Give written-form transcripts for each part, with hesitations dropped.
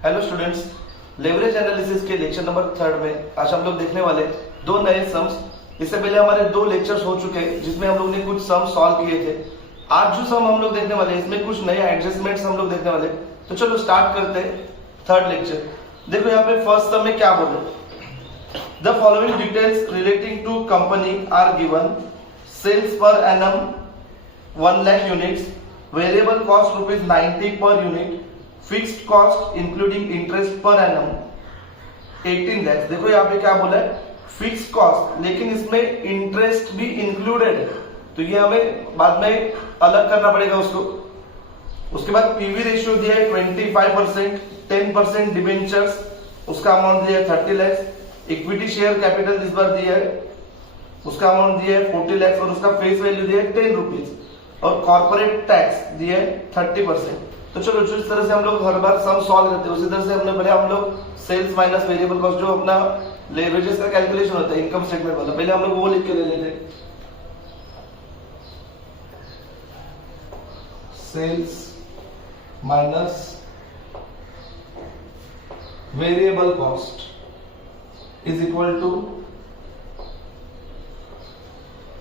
Hello students, leverage analysis के lecture number 3 में आज हम लोग देखने वाले दो नए सम्स। इससे पहले हमारे दो लेक्चर्स हो चुके हैं जिसमें हम लोग ने कुछ सम सॉल्व किए थे। आज जो सम हम लोग देखने वाले हैं इसमें कुछ नए एडजस्टमेंट्स हम लोग देखने वाले। तो चलो स्टार्ट करते हैं थर्ड लेक्चर। देखो यहाँ पे फर्स्ट सम में क्या बोले, the following details relating to company are given. Sales per annum 1 lakh units, variable cost rupees 90 per unit, fixed cost including interest per annum 18 lakh. देखो यहाँ पे क्या बोला है, फिक्स्ड कॉस्ट, लेकिन इसमें इंटरेस्ट भी इंक्लूडेड है, तो ये हमें बाद में अलग करना पड़ेगा उसको। उसके बाद पीवी रेशियो दिया है 25%, 10% डिबेंचर्स, उसका अमाउंट दिया है 30 लाख। इक्विटी शेयर कैपिटल इस बार दिया है, उसका अमाउंट दिया है 40 लाख और उसका फेस वैल्यू दिया है 10 रुपीज, और कॉर्पोरेट टैक्स दिया है 30%। तो चलो जिस तरह से हम लोग हर बार सम सॉल्व करते हैं उसी तरह से हमने पहले हम लोग सेल्स माइनस वेरिएबल कॉस्ट जो अपना लेवरेजेस का कैलकुलेशन होता है इनकम स्टेटमेंट वाला, पहले हम लोग वो लिख के ले लेते हैं। Sales minus variable cost is equal to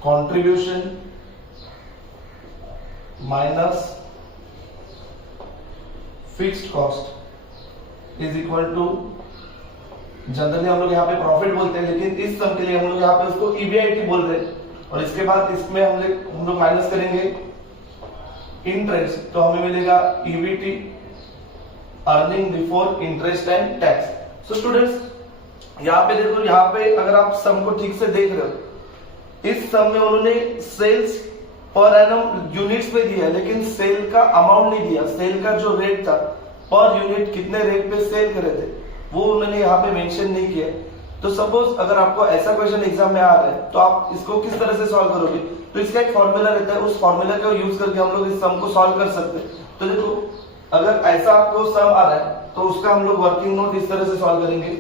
contribution minus fixed cost is equal to, generally हम लोग यहाँ पे प्रॉफिट बोलते हैं लेकिन इस सम के लिए हम लोग यहाँ पे उसको ईबीआईटी बोल रहे हैं। और इसके बाद इसमें हम लोग माइनस करेंगे इंटरेस्ट, तो हमें मिलेगा EBT, earning before interest and tax. So students यहाँ पे देखो, यहाँ पे अगर आप सम को ठीक से देख रहे हो, इस सम में उन्होंने सेल्स पर एनम यूनिट्स पे दिया है लेकिन सेल का अमाउंट नहीं दिया। सेल का जो रेट था पर यूनिट कितने रेट पे सेल करे थे वो उन्होंने यहाँ पे मेंशन नहीं किया। तो सपोज अगर आपको ऐसा क्वेश्चन एग्जाम में आ रहा है तो आप इसको किस तरह से सॉल्व करोगे, तो इसका एक फॉर्मूला रहता है, उस फॉर्मूला का यूज करके हम लोग इस सम को सॉल्व कर सकते हैं। तो देखो अगर ऐसा आपको सम आ रहा है तो उसका हम लोग वर्किंग नोट इस तरह से सॉल्व करेंगे।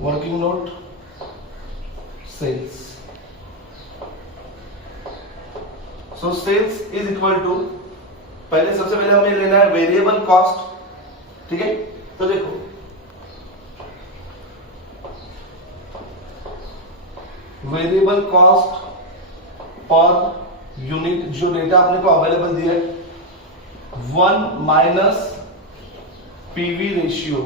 Working note sales, so sales is equal to, पहले सबसे पहले हमें लेना है वेरिएबल कॉस्ट, ठीक है। तो देखो वेरिएबल कॉस्ट पर यूनिट जो डेटा अपने को अवेलेबल दिया है 1 माइनस पीवी रेशियो।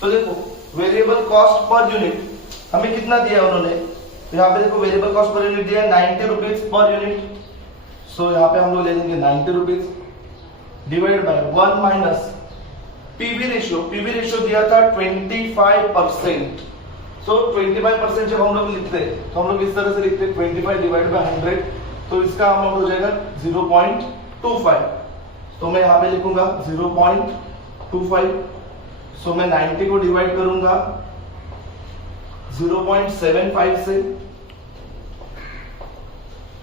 तो देखो वेरिएबल कॉस्ट पर यूनिट हमें कितना दिया है उन्होंने, तो यहाँ पे देखो वेरिएबल कॉस्ट पर यूनिट दिया है 90 रुपीज पर यूनिट। सो यहाँ पे हम लोग ले लेंगे 90 rupees divide by 1 minus PV ratio. PV ratio दिया था 25%। सो 25% जब हम लोग लिखते हैं तो हम लोग इस तरह से लिखते हैं 25 डिवाइड बाय 100, तो इसका अमाउंट हो जाएगा 0.25। तो मैं यहाँ पे लिखूंगा 0.25। सो मैं 90 को डिवाइड करूंगा 0.75 से।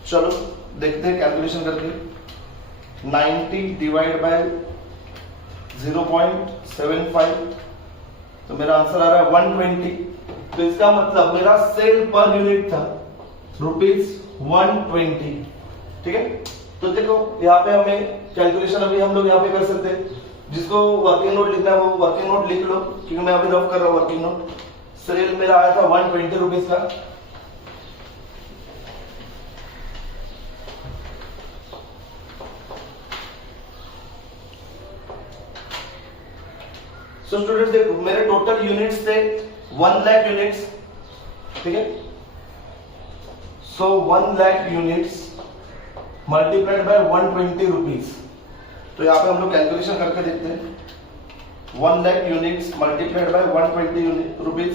चलो देखते हैं कैलकुलेशन करके, 90 डिवाइड बाय 0.75, तो मेरा आंसर आ रहा है 120। तो इसका मतलब मेरा सेल पर यूनिट था ₹120, ठीक है। तो देखो यहाँ पे हमें कैलकुलेशन अभी हम लोग यहाँ पे कर सकते हैं। जिसको वर्किंग नोट लिखना है वो वर्किंग नोट लिख लो, क्योंकि मैं अभी रफ कर रहा हूँ वर्किंग नोट। सेल मेरा आया था 120 रुपीज का। सो स्टूडेंट्स देखो मेरे टोटल यूनिट्स थे 1 लाख यूनिट्स, ठीक है। सो 1 lakh units multiplied by 120 rupees. तो यहाँ पे हम लोग कैलकुलेशन करके देखते हैं, 1 lakh units multiplied by 120 rupees,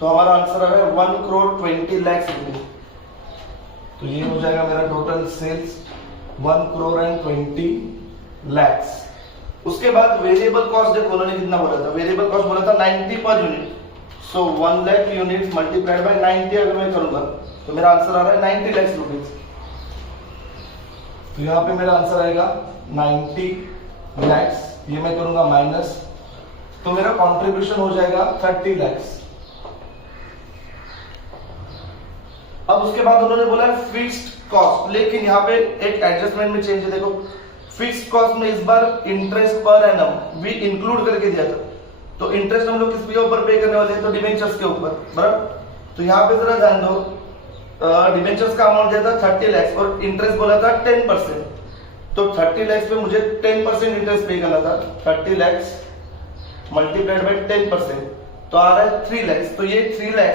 तो हमारा आंसर आ रहा है 1 करोड़ 20 लाख रुपीज। तो ये हो जाएगा मेरा total sales 1 crore and 20 lakh. उसके बाद वेरिएबल कॉस्ट देखो उन्होंने कितना बोला था, वेरिएबल कॉस्ट बोला था 90 per unit. So 1 lakh units multiplied by 90 अगर मैं करूंगा तो मेरा आंसर आ रहा है 90 लाख रुपीज। तो यहाँ पे मेरा आंसर आएगा 90 लाख, ये मैं करूंगा माइनस, तो मेरा कंट्रीब्यूशन हो जाएगा 30 लाख। अब उसके बाद उन्होंने बोला फिक्स्ड कॉस्ट, लेकिन यहाँ पे एक एडजस्टमेंट में चेंज है। देखो फिक्स कॉस्ट में इस बार इंटरेस्ट पर एनम भी इंक्लूड करके दिया था, तो इंटरेस्ट हम लोग किसके ऊपर पे करने वाले हैं, तो डिबेंचर्स के ऊपर, बराबर। तो यहाँ पे जरा ध्यान दो, डिबेंचर्स का अमाउंट दिया था 30 लाख और इंटरेस्ट बोला था 10%, तो 30 लाख पे मुझे 10% इंटरेस्ट पे करना था, 30 लाख मल्टीप्लाइड बाय 10%, तो आ रहा है 3 लाख। तो ये 3 लाख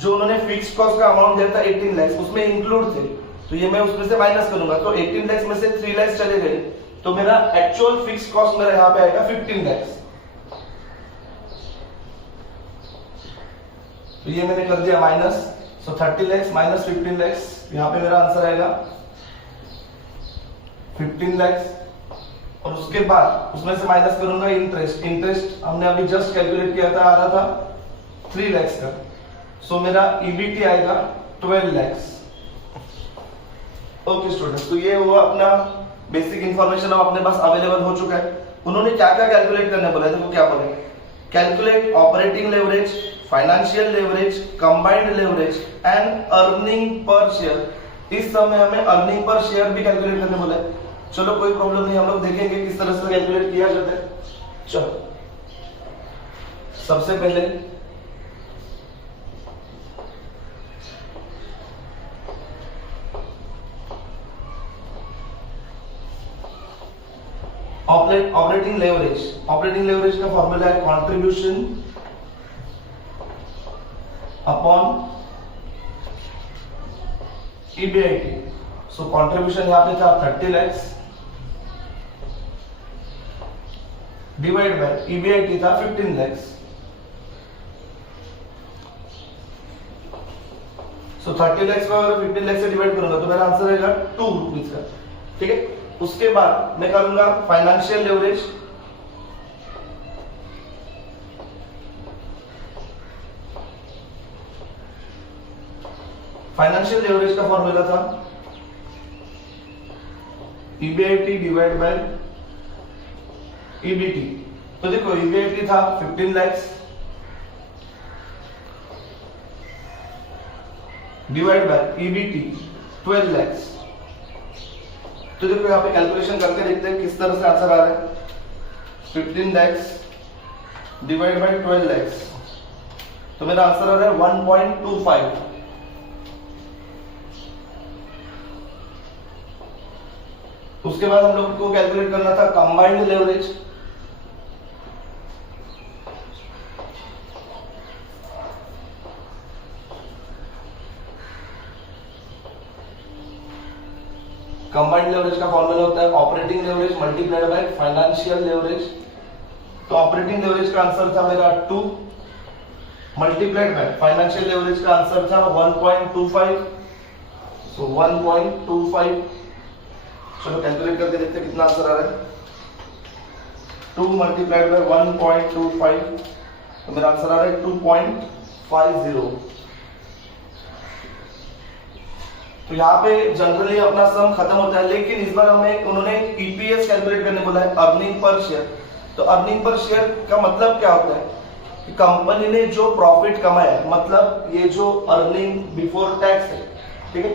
जो उन्होंने फिक्स कॉस्ट का अमाउंट दिया था 18 लाख उसमें इंक्लूड थे, तो ये मैं उसमें से माइनस करूंगा, तो 18 लाख में से 3 लाख चले गए, तो मेरा एक्चुअल फिक्स कॉस्ट मेरा यहाँ पे आएगा 15 लाख। तो ये मैंने कर दिया माइनस, सो 30 लाख माइनस 15 लाख, यहाँ पे मेरा आंसर आएगा 15 लाख। और उसके बाद उसमें से माइनस करूंगा इंटरेस्ट, इंटरेस्ट हमने अभी जस्ट कैलकुलेट किया था, आ रहा था 3 लाख का, सो मेरा ईबीटी आएगा 12 लाख। ओके स्टूडेंट्स, तो ये हुआ अपना बेसिक इंफॉर्मेशन अब अपने पास अवेलेबल हो चुका है। उन्होंने क्या क्या कैलकुलेट करने बोला है, देखो क्या बोले, calculate operating leverage, financial leverage, combined leverage and earning per share. इस समय हमें अर्निंग पर शेयर भी कैलकुलेट करने बोला है। चलो कोई प्रॉब्लम नहीं, हम लोग देखेंगे किस तरह से कैलकुलेट किया जाता है। चलो सबसे पहले ऑपरेटिंग लेवरेज, ऑपरेटिंग लेवरेज का फॉर्मूला है कंट्रीब्यूशन अपॉन ईबीआईटी। सो कंट्रीब्यूशन यहां पे था 30 लाख डिवाइड बाय ईबीआईटी था 15 लाख, सो 30 लाख को अगर 15 लाख से डिवाइड करूंगा तो मेरा आंसर आएगा 2 रुपीज का, ठीक है। उसके बाद मैं करूंगा फाइनेंशियल लेवरेज, फाइनेंशियल लेवरेज का फॉर्मूला था ईबीआईटी डिवाइड बाय ईबीटी। तो देखो ईबीआईटी था 15 lakh divide by EBT 12 lakh. तो देखो यहाँ पे कैलकुलेशन करके देखते हैं किस तरह से आंसर आ रहा है। 15 लाख डिवाइड बाय 12 लाख, तो मेरा आंसर आ रहा है 1.25। उसके बाद हम लोग को कैलकुलेट करना था कंबाइंड लेवरेज, कंबाइंड लेवरेज का फॉर्मूला होता है operating leverage multiplied by financial leverage. तो ऑपरेटिंग लेवरेज का आंसर था मेरा 2 मल्टीप्लाइड बाय फाइनेंशियल लेवरेज का आंसर था 1.25, सो 1.25। चलो कैलकुलेट करके देखते हैं कितना आंसर आ रहा है। 2 मल्टीप्लाइड बाय 1.25, तो मेरा आंसर आ रहा है 2.50। तो यहाँ पे जनरली अपना सम खत्म होता है, लेकिन इस बार हमें उन्होंने ईपीएस कैलकुलेट करने बोला है, अर्निंग पर शेयर। तो अर्निंग पर शेयर का मतलब क्या होता है कि कंपनी ने जो प्रॉफिट कमाया, मतलब ये जो अर्निंग बिफोर टैक्स है, ठीक है,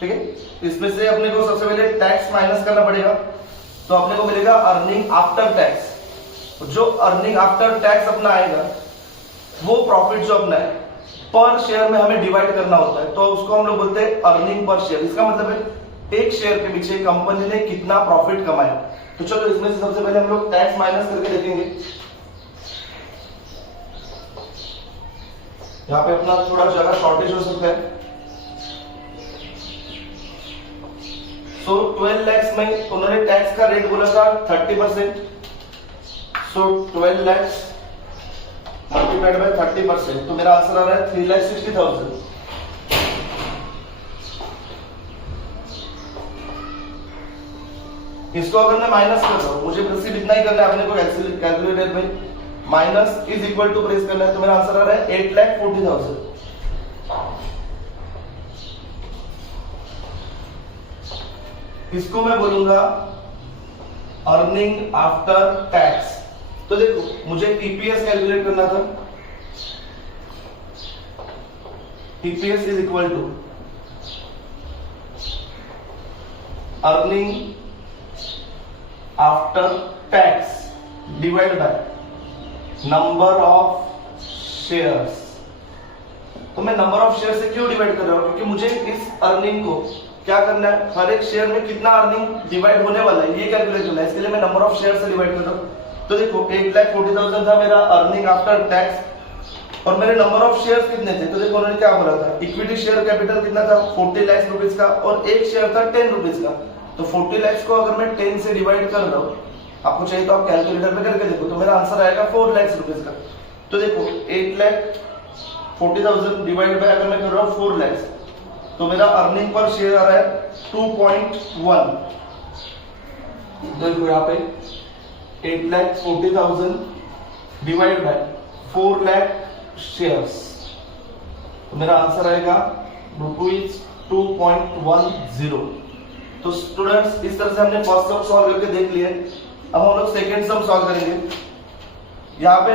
ठीक है। इसमें से अपने को सबसे पहले टैक्स माइनस करना पड़ेगा, तो अपने को मिलेगा अर्निंग आफ्टर टैक्स। जो अर्निंग आफ्टर टैक्स अपना आएगा वो प्रॉफिट जो अपना है पर शेयर में हमें डिवाइड करना होता है, तो उसको हम लोग बोलते हैं अर्निंग पर शेयर। इसका मतलब है एक शेयर के पीछे कंपनी ने कितना प्रॉफिट कमाया। तो चलो इसमें से सबसे पहले हम लोग टैक्स माइनस करके देखेंगे। यहाँ पे अपना थोड़ा जगह शॉर्टेज हो सकता है। सो 12 लाख में उन्होंने टैक्स का रेट बोला था 30%, सो 12 लाख मल्टीप्लाइड बाय 30%, तो मेरा आंसर आ रहा है 3,60,000। इसको अगर मैं माइनस कर रहा हूं, मुझे सिर्फ इतना ही करना है अपने को कैलकुलेटर में, minus is equal to press करना है, तो मेरा आंसर आ रहा है 8,40,000। इसको मैं बोलूंगा अर्निंग आफ्टर टैक्स। तो देखो मुझे ईपीएस कैलकुलेट करना था, EPS is equal to earning after tax divide by number of shares. तो मैं नंबर ऑफ शेयर से क्यों डिवाइड कर रहा हूं, क्योंकि मुझे इस अर्निंग को क्या करना है, हर एक शेयर में कितना अर्निंग डिवाइड होने वाला है ये कैलकुलेट करना है। इसके लिए मैं नंबर ऑफ शेयर से डिवाइड कर रहा हूं। तो देखो 8,40,000 था मेरा अर्निंग आफ्टर टैक्स और मेरे नंबर ऑफ शेयर्स कितने थे। तो देखो उन्होंने क्या बोला था, इक्विटी शेयर कैपिटल कितना था 40 लाख रुपीज का और एक शेयर था 10 रुपीज का। तो 40 लाख को अगर मैं 10 से डिवाइड कर रहा हूं, आपको चाहिए तो आप कैलकुलेटर पे करके देखो, तो मेरा आंसर आएगा 4 लाख रुपीज का। तो देखो 8,40,000 डिवाइड बाय अगर मैं कर रहा हूं 4 लाख, तो मेरा अर्निंग पर शेयर आ रहा है 2.1। देखो यहाँ पे 8,40,000 डिवाइड बाय 4 लाख शेयर्स, तो मेरा आंसर आएगा ₹2.10। तो स्टूडेंट्स इस तरह से हमने फर्स्ट सम सॉल्व करके देख लिए। अब हम लोग सेकंड सम सॉल्व करेंगे। यहाँ पे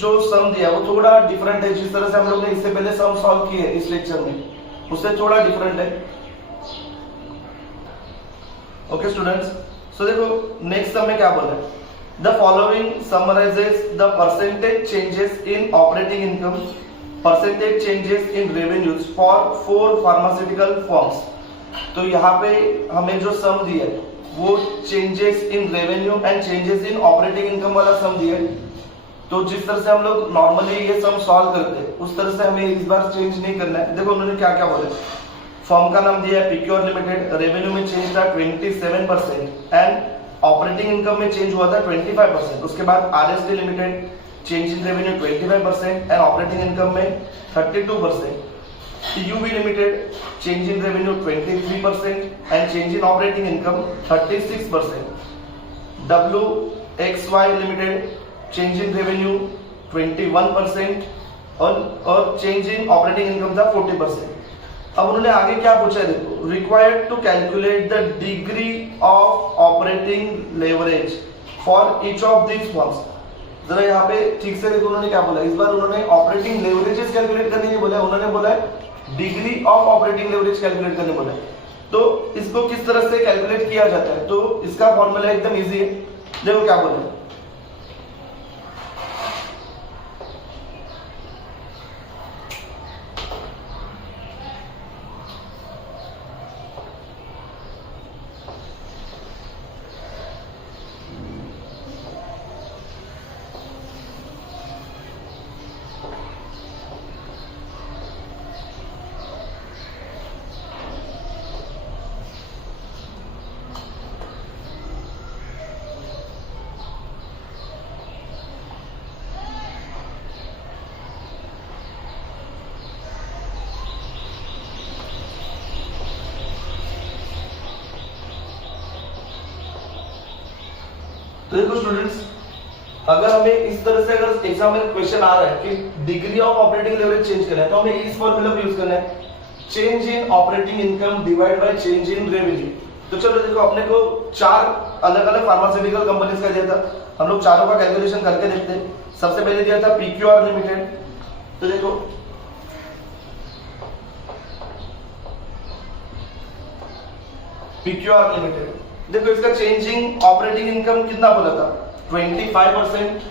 जो सम दिया वो थोड़ा डिफरेंट है, जिस तरह से हम लोग ने इससे पहले सम सॉल्व किए इस लेक्चर में उससे थोड़ा डिफरेंट है। ओके स्टूडेंट्स, सो देखो नेक्स्ट सम में क्या बोला है, the following summarises the percentage changes in operating income, percentage changes in revenues for 4 pharmaceutical firms. तो यहाँ पे हमें जो सम दिया है वो changes in revenue and changes in operating income वाला सम दिया है। तो जिस तरह से हम लोग नॉर्मली ये सम सॉल्व करते हैं उस तरह से हमें इस बार चेंज नहीं करना है। देखो उन्होंने क्या क्या बोला, फर्म का नाम दिया है पिक्योर लिमिटेड, रेवेन्यू में चेंज था 27% एंड ऑपरेटिंग इनकम में चेंज हुआ था 25%। उसके बाद RSD limited change in revenue 25% and operating income में 32%। TUV limited change in revenue 23% and change in operating income 36%। WXY limited change in revenue 21% और change in operating income था 40%। अब उन्होंने आगे क्या पूछा है, देखो required to calculate the degree of operating leverage for each of these firms. जरा यहाँ पे ठीक से देखो उन्होंने क्या बोला, इस बार उन्होंने ऑपरेटिंग लेवरेजेस कैलकुलेट करने नहीं बोला, उन्होंने बोला degree of operating leverage calculate करने बोला। तो इसको किस तरह से कैलकुलेट किया जाता है, तो इसका फॉर्मूला एकदम इजी है। देखो क्या बोला, तो देखो स्टूडेंट्स, अगर हमें इस तरह से अगर एग्जाम में क्वेश्चन आ रहा है कि degree of operating leverage change करना है, तो हमें इस फॉर्मूला को यूज करना है, change in operating income divide by change in revenue. तो चलो देखो अपने को 4 अलग अलग फार्मास्यूटिकल कंपनीज का दिया था, हम लोग चारों का कैलकुलेशन करके देखते हैं। सबसे पहले दिया था पीक्यूआर लिमिटेड, तो देखो पीक्यूआर लिमिटेड, देखो इसका चेंजिंग ऑपरेटिंग इनकम कितना बोला था 25%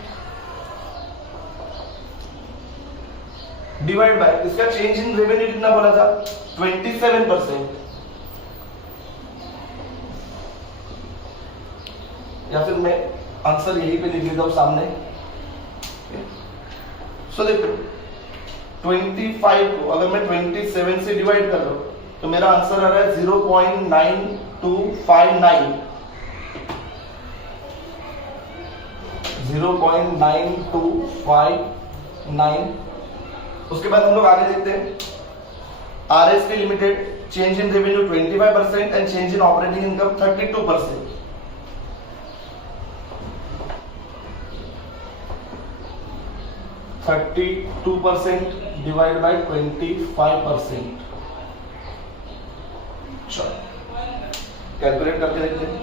डिवाइड बाय इसका चेंज इन रेवेन्यू कितना बोला था 27%, या फिर मैं आंसर यही पे लिख लेता हूं सामने। सो देखो 25 को अगर मैं 27 से डिवाइड कर रहा हूं तो मेरा आंसर आ रहा है 0.9259, 0.9259। उसके बाद हम लोग आगे देखते हैं RST limited, change in revenue 25% and change in operating income 32%। Divide by 25%। Calculate करके देखते हैं,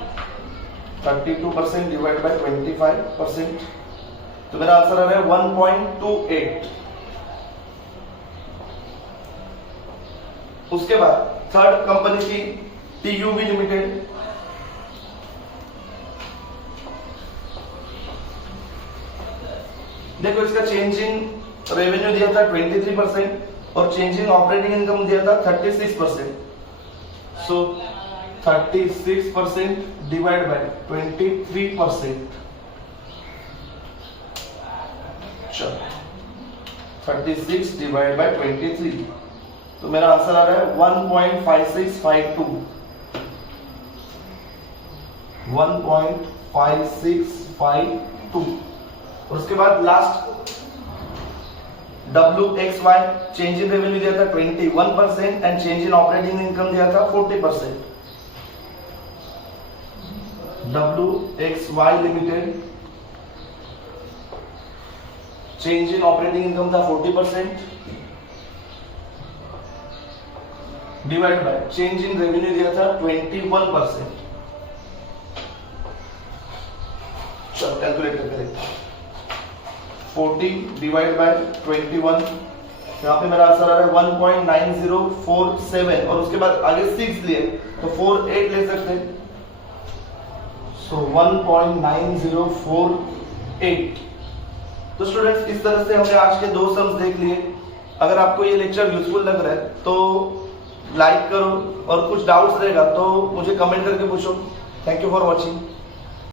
32% डिवाइड बाय 25%, तो मेरा आंसर आ रहा है 1.28। उसके बाद थर्ड कंपनी की टीयूवी लिमिटेड, देखो इसका चेंज इन रेवेन्यू दिया था 23% और चेंज इन ऑपरेटिंग इनकम दिया था 36%. सो 36% डिवाइड बाय 23%. चलो 36 डिवाइड बाय 23, तो मेरा आंसर आ रहा है 1.5652. 1.5652. और उसके बाद last WXY change in revenue दिया था 21% and change in operating income दिया था 40%. WXY limited change in operating income था 40% divide by change in revenue दिया था 21%. चलो कैलकुलेट करें. 40 डिवाइड बाय 21, यहाँ पे मेरा आंसर आ रहा है 1.9047 और उसके बाद आगे 6 लिए तो 48 ले सकते हैं. सो 1.9048. तो स्टूडेंट्स इस तरह से हमने आज के 2 सम्स देख लिए. अगर आपको ये लेक्चर यूजफुल लग रहा है तो लाइक करो और कुछ डाउट्स रहेगा तो मुझे कमेंट करके पूछो. Thank you for watching.